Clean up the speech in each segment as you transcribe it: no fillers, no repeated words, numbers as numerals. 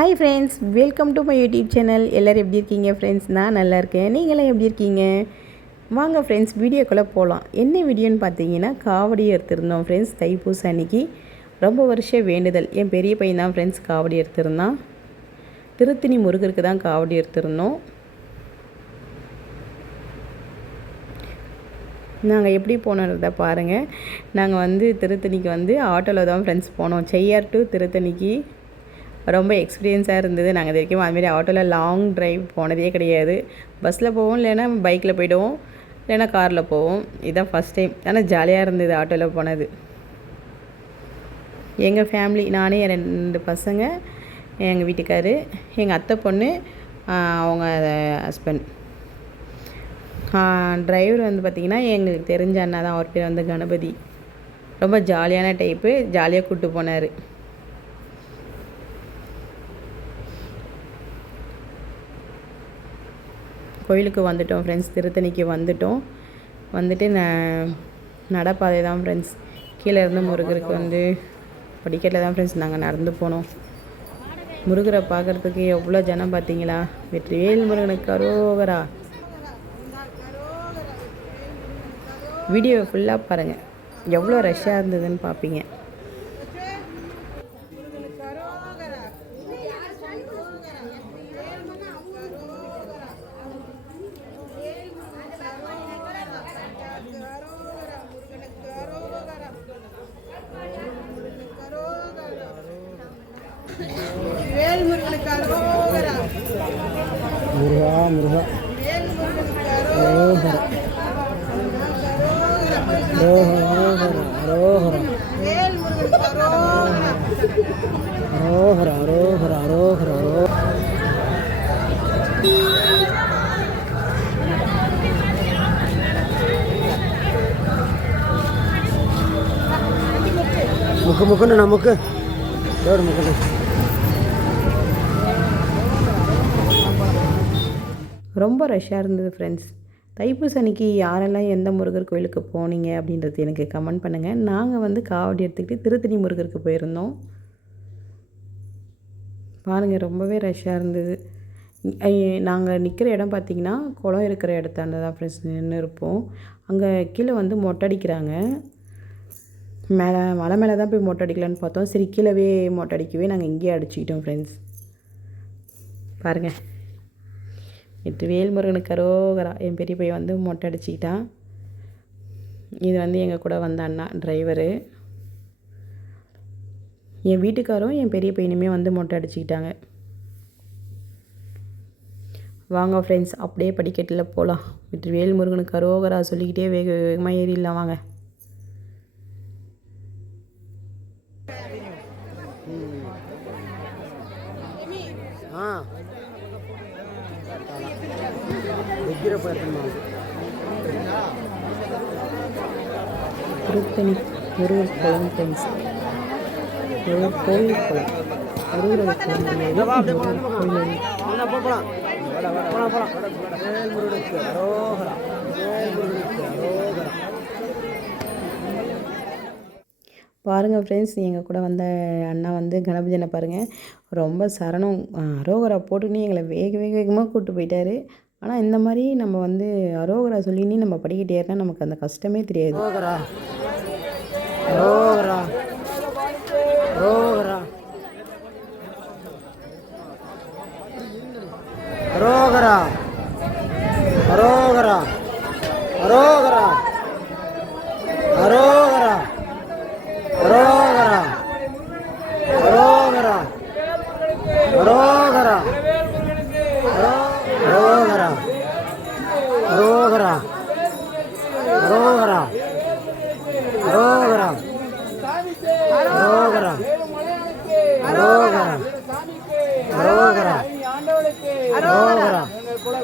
Hi friends, welcome to my YouTube channel. எல்லோரும் எப்படி இருக்கீங்க ஃப்ரெண்ட்ஸ்? நான் நல்லா இருக்கேன். நீங்களாம் எப்படி இருக்கீங்க? வாங்க ஃப்ரெண்ட்ஸ், வீடியோக்குள்ளே போகலாம். என்ன வீடியோன்னு பார்த்தீங்கன்னா, காவடி எடுத்திருந்தோம் ஃப்ரெண்ட்ஸ். தைப்பூச அன்னைக்கு ரொம்ப வருஷம் வேண்டுதல். என் பெரிய பையன் தான் ஃப்ரெண்ட்ஸ் காவடி எடுத்திருந்தான். திருத்தணி முருகருக்கு தான் காவடி எடுத்திருந்தோம். நாங்கள் எப்படி போனதை பாருங்கள். நாங்கள் திருத்தணிக்கு ஆட்டோவில் தான் ஃப்ரெண்ட்ஸ் போனோம். செய்யார் டு திருத்தணிக்கு ரொம்ப எக்ஸ்பீரியன்ஸாக இருந்தது. நாங்கள் இது வரைக்கும் அதுமாரி ஆட்டோவில் லாங் ட்ரைவ் போனதே கிடையாது. பஸ்ஸில் போவோம், இல்லைன்னா பைக்கில் போய்டுவோம், இல்லைன்னா காரில் போவோம். இதுதான் ஃபஸ்ட் டைம். ஆனால் ஜாலியாக இருந்தது ஆட்டோவில் போனது. எங்கள் ஃபேமிலி, நானே என் 2 பசங்க, எங்கள் வீட்டுக்காரு, எங்கள் அத்தை பொண்ணு, அவங்க ஹஸ்பண்ட். டிரைவர் பார்த்திங்கன்னா எங்களுக்கு தெரிஞ்ச அண்ணா தான். அவர் பேர் கணபதி. ரொம்ப ஜாலியான டைப்பு. ஜாலியாக கூப்பிட்டு போனார். கோயிலுக்கு வந்துட்டோம் ஃப்ரெண்ட்ஸ். திருத்தணிக்கு வந்துட்டு நடப்பாதை தான் ஃப்ரெண்ட்ஸ். கீழே இருந்து முருகருக்கு படிக்கட்டில் தான் ஃப்ரெண்ட்ஸ் நாங்கள் நடந்து போனோம். முருகரை பார்க்குறதுக்கு எவ்வளோ ஜனம் பார்த்தீங்களா? வெற்றிவேல் முருகனுக்கு அரோகரா. வீடியோ ஃபுல்லாக பாருங்கள், எவ்வளோ ரஷ்ஷாக இருந்ததுன்னு பார்ப்பீங்க. முருகா முருகா ரோஹர ரோஹர ரோஹர ரோஹர ரோஹர ரோஹர. முக்கு நமக்கு முக்கு. ரொம்ப ரஷ்ஷாக இருந்தது ஃப்ரெண்ட்ஸ். தைப்பூச அன்னைக்கு யாரெல்லாம் எந்த முருகர் கோயிலுக்கு போனீங்க அப்படின்றது எனக்கு கமெண்ட் பண்ணுங்கள். நாங்கள் காவடி எடுத்துக்கிட்டு திருத்தணி முருகருக்கு போயிருந்தோம். பாருங்கள், ரொம்பவே ரஷ்ஷாக இருந்தது. நாங்கள் நிற்கிற இடம் பார்த்திங்கன்னா குளம் இருக்கிற இடத்தாண்ட தான் ஃப்ரெண்ட்ஸ் நின்று இருப்போம். அங்கே கீழே மொட்டை அடிக்கிறாங்க. மலை மேலே தான் போய் மொட்டை அடிக்கலான்னு பார்த்தோம். சரி, கீழவே மொட்டை அடிக்கவே நாங்கள் இங்கேயே அடிச்சுக்கிட்டோம் ஃப்ரெண்ட்ஸ். பாருங்கள், வெற்றிவேல் முருகனுக்கு அரோகரா. என் பெரிய பையன் மொட்டை அடிச்சுக்கிட்டான். இது எங்கள் கூட வந்த அண்ணா டிரைவரு. என் வீட்டுக்காரும் என் பெரிய பையனுமே மொட்டை அடிச்சுக்கிட்டாங்க. வாங்க ஃப்ரெண்ட்ஸ், அப்படியே படிக்கட்டில் போகலாம். வெற்றிவேல் முருகனுக்கு அரோகரா சொல்லிக்கிட்டே வேகமாக ஏறிடலாம். வாங்க. திருத்தணி முருகர் குளம் ஃப்ரெண்ட்ஸ். கோயில் குளம். முருகரோட கோயில். பாருங்கள் ஃப்ரெண்ட்ஸ், எங்கள் கூட வந்த அண்ணா கணபதி அண்ணா பாருங்கள், ரொம்ப சரணம் அரோகரா போட்டுன்னு எங்களை வேகமாக கூப்பிட்டு போயிட்டார். ஆனால் இந்த மாதிரி நம்ம அரோகரா சொல்லினே நம்ம படிக்கிட்டே இருந்தால் நமக்கு அந்த கஷ்டமே தெரியாது. அரோகரா அரோகரா அரோகரா அரோகரா அரோகரா அரோகரா அரோகரா அரோகரா அரோகரா அரோகரா அரோகரா அரோகரா அரோகரா அரோகரா அரோகரா அரோகரா அரோகரா அரோகரா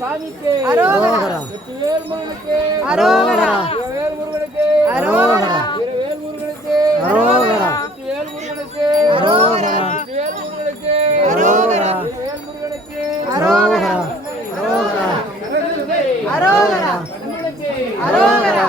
சாமிக்கு அரோகரா வெற்றிவேல் முருகனுக்கு அரோகரா வெற்றிவேல் முருகனுக்கு அரோகரா வெற்றிவேல் முருகனுக்கு அரோகரா வெற்றிவேல் முருகனுக்கு அரோகரா வெற்றிவேல் முருகனுக்கு அரோகரா வெற்றிவேல் முருகனுக்கு அரோகரா அரோகரா அரோகரா அரோகரா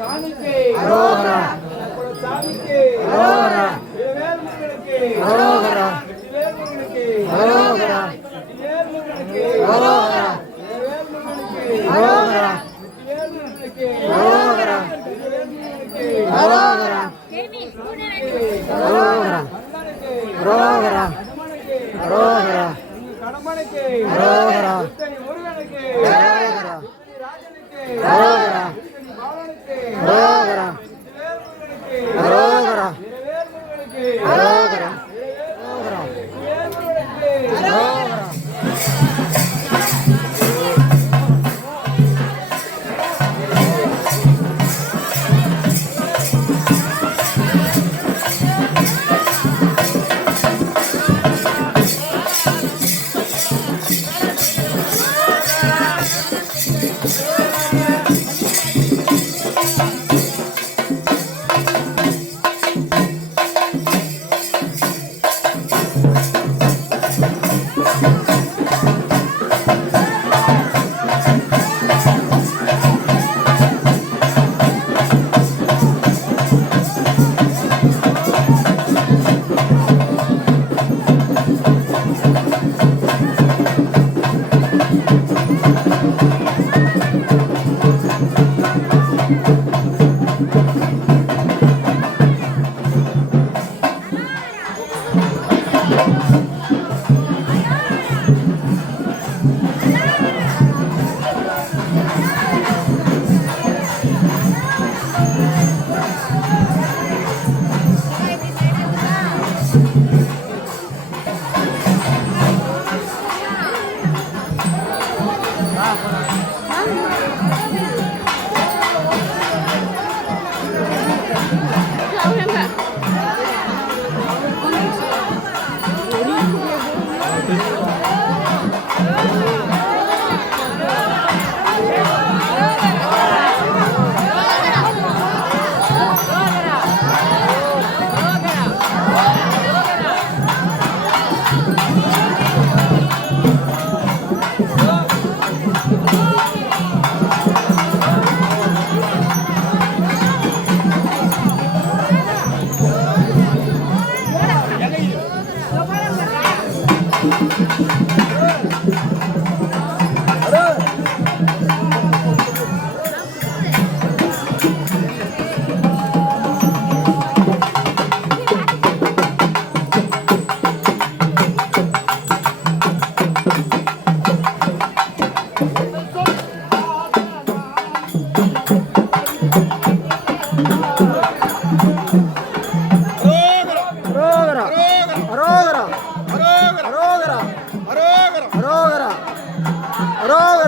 சாமிக்கு அரோகரா சாமிக்கு அரோகரா வெற்றிவேல் முருகனுக்கு அரோகரா வெற்றிவேல் முருகனுக்கு அரோகரா அரோகரா அரோகரா கடம்பனுக்கு அரோகரா முருகனுக்கு அரோகரா ராஜனுக்கு அரோகரா பாலனுக்கு அரோகரா அரோகரா முருகனுக்கு அரோகரா அரோகரா அரோகரா அரோகரா அரோகரா அரோகரா அரோகரா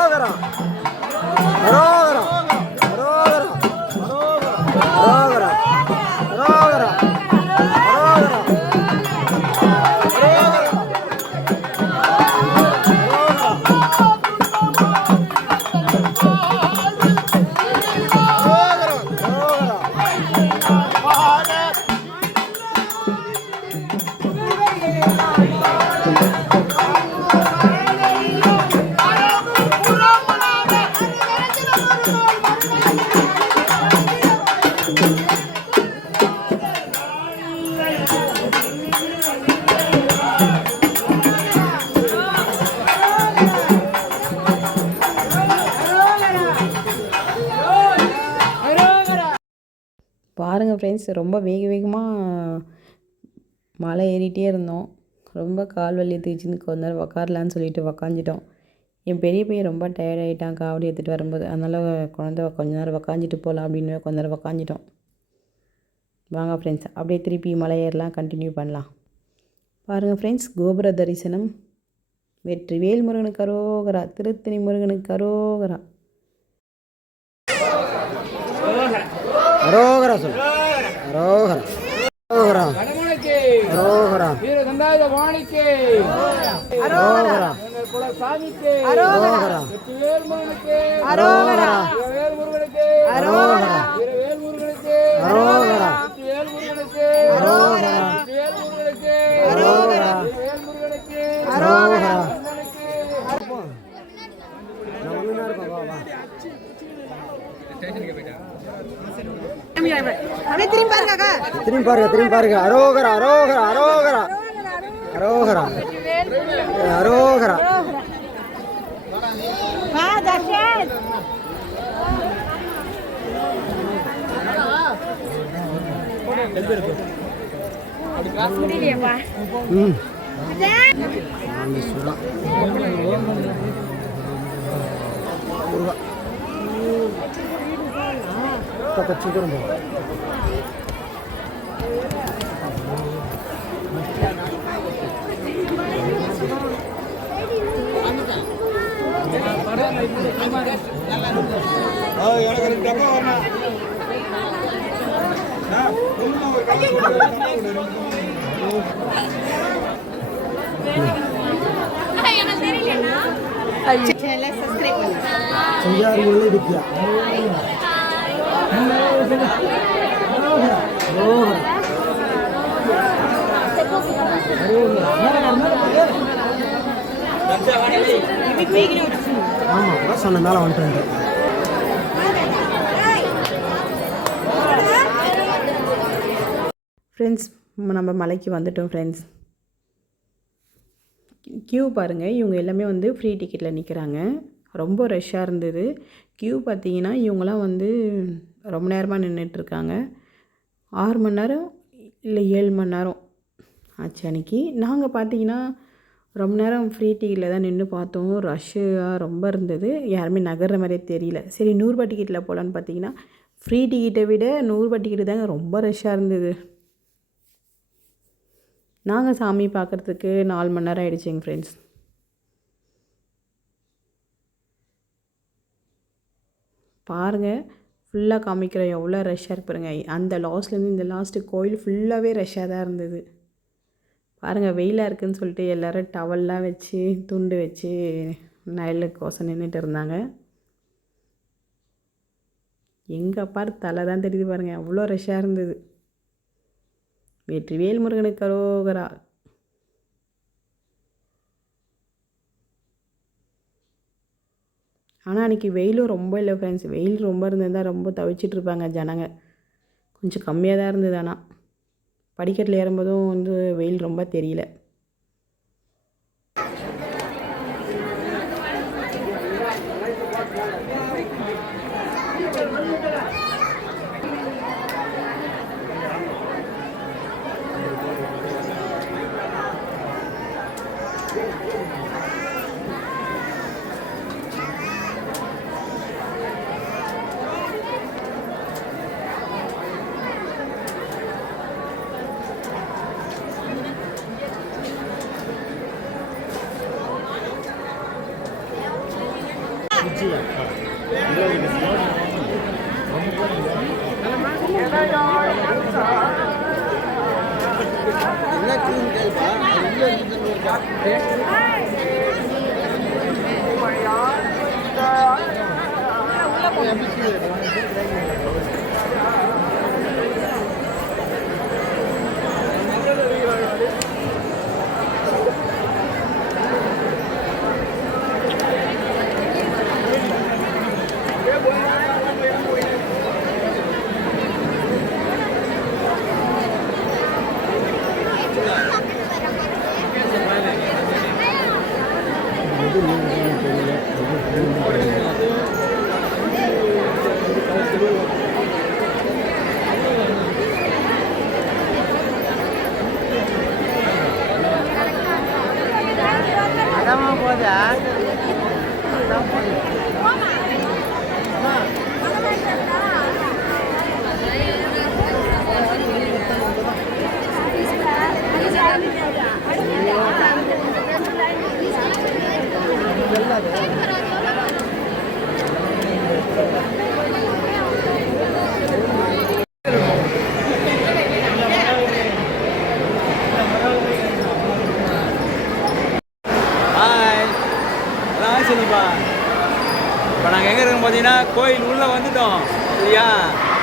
அரோகரா அரோகரா அரோகரா அரோகரா அரோகரா அரோகரா பாருங்கள் ஃப்ரெண்ட்ஸ், ரொம்ப வேகமாக மலை ஏறிட்டே இருந்தோம். ரொம்ப கால் வலி எடுத்துக்கிச்சின்னு கொஞ்ச நேரம் உக்காரலான்னு சொல்லிட்டு உக்காந்துட்டோம். என் பெரிய பையன் ரொம்ப டயர்ட் ஆகிட்டான் காவடி எடுத்துகிட்டு வரும்போது. அதனால் குழந்தை கொஞ்ச நேரம் உக்காந்துட்டு போகலாம் அப்படின்னு கொஞ்ச நேரம் உக்காந்துட்டோம். வாங்க ஃப்ரெண்ட்ஸ், அப்படியே திருப்பி மலை ஏறலாம், கண்டினியூ பண்ணலாம். பாருங்கள் ஃப்ரெண்ட்ஸ், கோபுர தரிசனம். வெற்றிவேல் முருகனுக்கு அரோகரா, திருத்தணி முருகனுக்கு அரோகரா. அரோகரா சொல்லு. அரோகரா அரோகரா கடம்பனுக்கு அரோகரா வீர சந்தாய வாணிக்கு அரோகரா குலசாமிக்கு அரோகரா வெற்றிவேல் முருகனுக்கு அரோகரா வீரவேல் முருகனுக்கு அரோகரா வீரவேல் முருகனுக்கு அரோகரா வெற்றிவேல் முருகனுக்கு அரோகரா வெற்றிவேல் முருகனுக்கு அரோகரா வீரவேல் முருகனுக்கு அரோகரா. திரும்பி பாருங்க. அரோகரா அரோகரா அரோகரா அரோகரா அரோகரா. ம் ராமேஸ்வரம் முருகா சீக்கிரம் போ செய்யாறு முல்லை வித்யா ஆமாம் சொன்ன மேலே வந்துட்டு ஃப்ரெண்ட்ஸ் நம்ம மலைக்கு வந்துட்டோம் ஃப்ரெண்ட்ஸ். க்யூ பாருங்கள், இவங்க எல்லாமே வந்து ஃப்ரீ டிக்கெட்டில் நிற்கிறாங்க. ரொம்ப ரஷ்ஷாக இருந்தது. க்யூ பார்த்தீங்கன்னா இவங்களாம் வந்து ரொம்ப நேரமாக நின்றுட்டுருக்காங்க. 6 மணி நேரம் இல்லை 7 மணி நேரம் ஆச்சு அன்றைக்கி. நாங்கள் பார்த்தீங்கன்னா ரொம்ப நேரம் ஃப்ரீ டிக்கெட்டில் தான் நின்று பார்த்தோம். ரஷ்ஷாக ரொம்ப இருந்தது, யாருமே நகர்ற மாதிரியே தெரியல. சரி 100 ரூபா டிக்கெட்டில் போகலான்னு பார்த்தீங்கன்னா ஃப்ரீ டிக்கெட்டை விட 100 ரூபா டிக்கெட்டு தாங்க ரொம்ப ரஷ்ஷாக இருந்தது. நாங்கள் சாமி பார்க்குறதுக்கு 4 மணி நேரம் ஆகிடுச்சிங்க ஃப்ரெண்ட்ஸ். பாருங்கள், ஃபுல்லாக காமிக்கிறோம் எவ்வளோ ரஷ்ஷாக இருக்கு பாருங்கள். அந்த லாஸ்ட்லேருந்து இந்த லாஸ்ட்டு கோயில் ஃபுல்லாகவே ரஷ்ஷாக தான் இருந்தது. பாருங்கள், வெயிலாக இருக்குதுன்னு சொல்லிட்டு எல்லோரும் டவல்லாம் வச்சு துண்டு வச்சு நயலுக்கோசம் நின்றுட்டு இருந்தாங்க. எங்கே பாரு தலை தான் தெரியுது பாருங்கள், அவ்வளோ ரஷ்ஷாக இருந்தது. வெற்றிவேல் முருகனுக்கு அரோகரா. ஆனால் அன்றைக்கி வெயிலும் ரொம்ப இல்லை ஃப்ரெண்ட்ஸ். வெயில் ரொம்ப இருந்திருந்தால் ரொம்ப தவிச்சிட்ருப்பாங்க ஜனங்க. கொஞ்சம் கம்மியாக தான் இருந்தது. ஆனால் படிக்கட்டில் ஏறும்போதும் வந்து வெயில் ரொம்ப தெரியல. இப்போ நாங்கள் எங்கே இருக்கோம் பார்த்தீங்கன்னா கோயில் உள்ளே வந்துட்டோம். சரியா,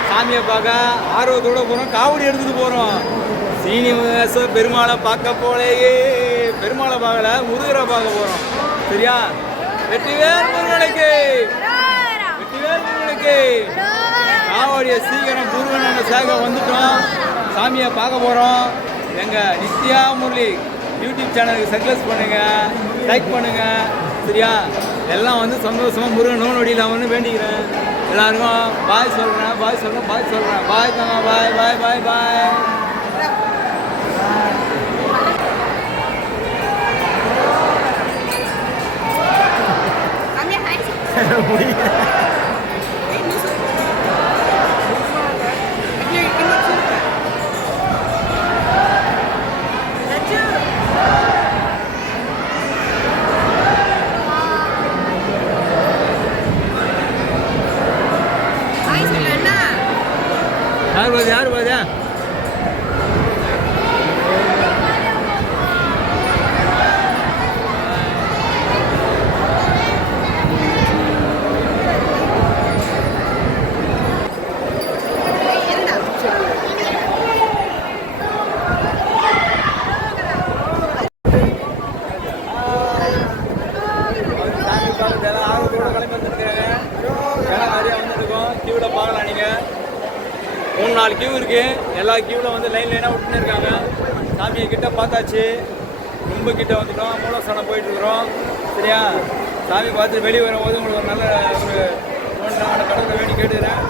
சாமியை பார்க்க ஆர்வத்தோடு போகிறோம், காவடி எடுத்துகிட்டு போகிறோம். சீனிவாச பெருமாளை பார்க்க போலேயே, பெருமாளை பார்க்கல முருகரை பார்க்க போகிறோம். சரியா, வெற்றிவேல் முருகனுக்கு, வெற்றிவேல் முருகனுக்கு. காவடியை சீக்கிரம் முருகனோட சேக வந்துட்டோம், சாமியை பார்க்க போகிறோம். எங்கள் நித்யா முரளி யூடியூப் சேனலுக்கு சப்ஸ்கிரைப் பண்ணுங்கள், லைக் பண்ணுங்கள். சரியா, எல்லாம் வந்து சந்தோஷமாக முருகன் நோடியில் அவனு வேண்டிக்கிறேன். எல்லாருக்கும் பாய் சொல்கிறேன் பாய் தாங்க பாய் யார் போதா பார்க்கலாம் நீங்கள் 3-4 கியூ இருக்குது. எல்லா கியூவில் வந்து லைனாக விட்டுன்னு இருக்காங்க. சாமியை கிட்ட பார்த்தாச்சு, ரொம்ப கிட்ட வந்துட்டோம். மூலஸ்தானம் போயிட்டுருக்குறோம். சரியா, சாமி பார்த்து வெளியே வரும்போது உங்களுக்கு ஒரு நல்ல ஒரு ஒன்றான கடவுளை வேண்டி கேட்டுக்கிறேன்.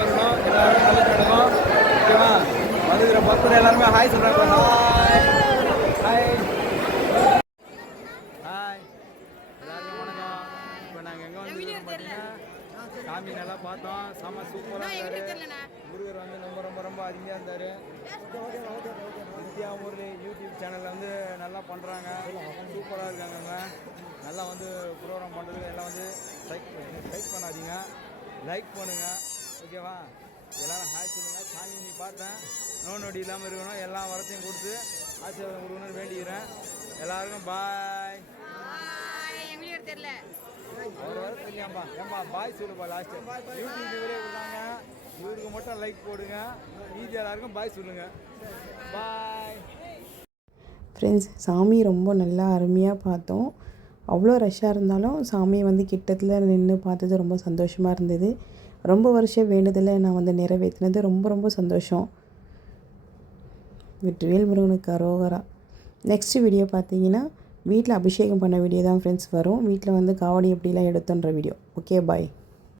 வரணும், எல்லாருமே நல்லது நடக்கும். ஓகேவா, வந்துக்கிற பக்கத்தில் எல்லாருமே ஹாய் சொல்கிறாங்க. ஹாய் ஹாய் எல்லாருக்கும் வணக்கம். இப்போ நாங்கள் எங்கே வந்து பார்த்தீங்கன்னா சாமி நல்லா பார்த்தோம். செம்ம சூப்பராக இருந்தார். முருகர் வந்து ரொம்ப அதிகமாக இருந்தார். நித்யா முரளி யூடியூப் சேனலில் வந்து நல்லா பண்ணுறாங்க, சூப்பராக இருக்காங்க. நல்லா வந்து ப்ரோக்ராம் பண்ணுறது எல்லாம் வந்து லைக் பண்ணாதீங்க, லைக் பண்ணுங்கள். ஓகேவா, எல்லோரும் ஹாய் சொல்லுங்கள். சாமி நீ பார்த்தேன், நோடி இல்லாமல் இருக்கணும், எல்லா வரத்தையும் கொடுத்து ஆசீர்வாதம் கொடுக்கணும்னு வேண்டிக்கிறேன். எல்லாருக்கும் பாய். தெரியல அவர் வர தெரியாம்பா, ஏன்பா பாய் சொல்லுப்பா. லாஸ்ட்டு யூடியூப் இவரே இருக்காங்க, இவருக்கு மட்டும் லைக் போடுங்க, மீதி எல்லாருக்கும் பாய் சொல்லுங்கள். Bye friends. சாமி ரொம்ப நல்லா அருமையாக பார்த்தோம். அவ்வளோ ரஷ்ஷாக இருந்தாலும் சாமியை வந்து கிட்டத்தில் நின்று பார்த்தது ரொம்ப சந்தோஷமாக இருந்தது. ரொம்ப வருஷம் வேண்டுதலை நான் வந்து நிறைவேற்றினது ரொம்ப சந்தோஷம். வெற்றிவேல் முருகனுக்கு அரோகரா. நெக்ஸ்ட் வீடியோ பார்த்தீங்கன்னா வீட்டில் அபிஷேகம் பண்ண வீடியோ தான் ஃப்ரெண்ட்ஸ் வரும். வீட்டில் வந்து காவடி எப்படிலாம் எடுத்தோன்ற வீடியோ. ஓகே, பாய்.